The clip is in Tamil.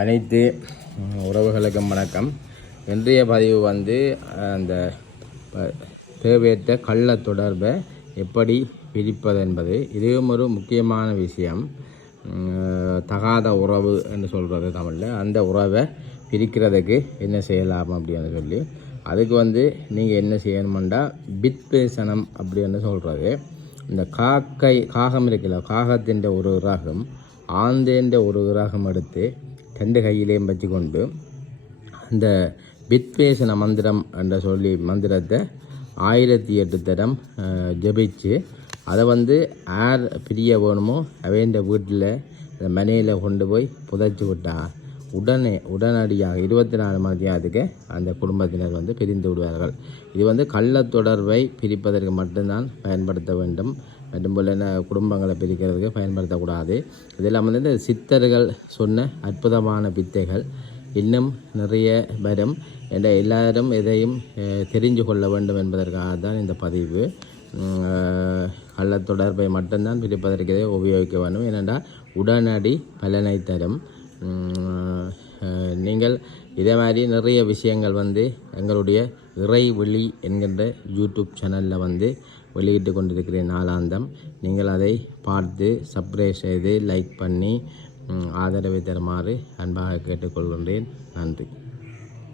அனைத்து உறவுகளுக்கும் வணக்கம். இன்றைய பதிவு வந்து அந்த தேவையற்ற கள்ள தொடர்பை எப்படி பிரிப்பது என்பது. இதுவும் ஒரு முக்கியமான விஷயம். தகாத உறவு என்று சொல்கிறது தமிழில். அந்த உறவை பிரிக்கிறதுக்கு என்ன செய்யலாம் அப்படின்னு சொல்லி, அதுக்கு வந்து நீங்கள் என்ன செய்யணுமெண்டா பித்பேசனம் அப்படின்னு சொல்கிறது. இந்த காகம் இருக்குல்ல, காகத்தின் ஒரு இறகம் ஆந்தேன்ற ஒரு இறகம் எடுத்து 2 கையிலையும் வச்சு கொண்டு அந்த பித்பேசன மந்திரம் என்ற சொல்லி மந்திரத்தை 1008 தரம் ஜபிச்சு அதை வந்து யார் பிரிய வேணுமோ அவைன்ற வீட்டில் அந்த மனையில் கொண்டு போய் புதைச்சி விட்டா உடனடியாக 24 மணி நேரத்துக்கு அந்த குடும்பத்தினர் வந்து பிரிந்து விடுவார்கள். இது வந்து கள்ள தொடர்பை பிரிப்பதற்கு மட்டும்தான் பயன்படுத்த வேண்டும். மற்றும் போல குடும்பங்களை பிரிக்கிறதுக்கு பயன்படுத்தக்கூடாது. இதெல்லாம் வந்து இந்த சித்தர்கள் சொன்ன அற்புதமான வித்தைகள் இன்னும் நிறைய வரும் என்ற எல்லாரும் எதையும் தெரிஞ்சு கொள்ள வேண்டும் என்பதற்காக தான் இந்த பதிவு. கள்ள தொடர்பை மட்டும்தான் பிரிப்பதற்கு இதை உபயோகிக்க வேண்டும். ஏனென்றால் உடனடி பலனை தரும். நீங்கள் இதே மாதிரி நிறைய விஷயங்கள் வந்து எங்களுடைய இறைவெளி என்கின்ற யூடியூப் சேனலில் வந்து வெளியிட்டு கொண்டிருக்கிறேன் நாளாந்தம். நீங்கள் அதை பார்த்து சப்ஸ்கிரைப் செய்து லைக் பண்ணி ஆதரவை தருமாறு அன்பாக கேட்டுக்கொள்கின்றேன். நன்றி.